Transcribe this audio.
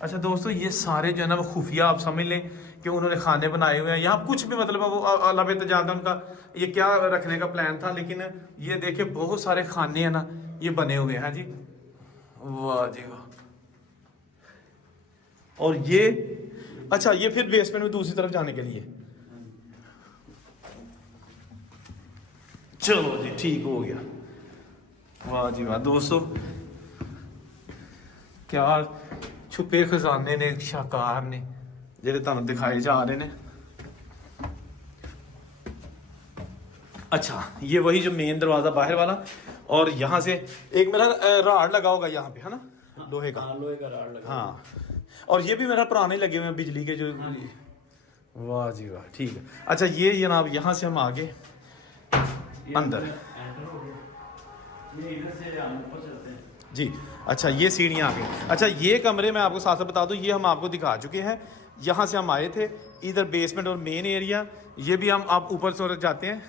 अच्छा दोस्तों, ये सारे जो है ना वो खुफिया आप समझ लें कि उन्होंने खाने बनाए हुए हैं। यहाँ कुछ भी मतलब वो अल्लाह पे तो जानता है उनका ये क्या रखने का प्लान था, लेकिन ये देखिए बहुत सारे खाने हैं ना ये बने हुए हैं जी। वाह जी वाह। और ये अच्छा, ये फिर बेसमेंट में दूसरी तरफ जाने के लिए, चलो जी ठीक हो गया। वाह जी वाह दोस्तों, क्या छुपे खजाने ने शाहकार ने ਜਿਹੜੇ ਤੁਹਾਨੂੰ दिखाए जा रहे ने। अच्छा, ये वही जो मेन दरवाजा बाहर वाला, और यहाँ से एक मेरा राड लगा होगा यहाँ पे, है ना, लोहे का। लोहे का राड लगा। हाँ, और ये भी मेरा पुराने लगे हुए हैं बिजली के जो। वाह जी वाह, ठीक है। अच्छा ये जनाब यहाँ से हम आगे अंदर जी। अच्छा ये सीढ़ियाँ आ गई। अच्छा ये कमरे में आपको साथ साथ बता दूँ, ये हम आपको दिखा चुके हैं। यहाँ से हम आए थे, इधर बेसमेंट और मेन एरिया, ये भी हम आप ऊपर से जाते हैं।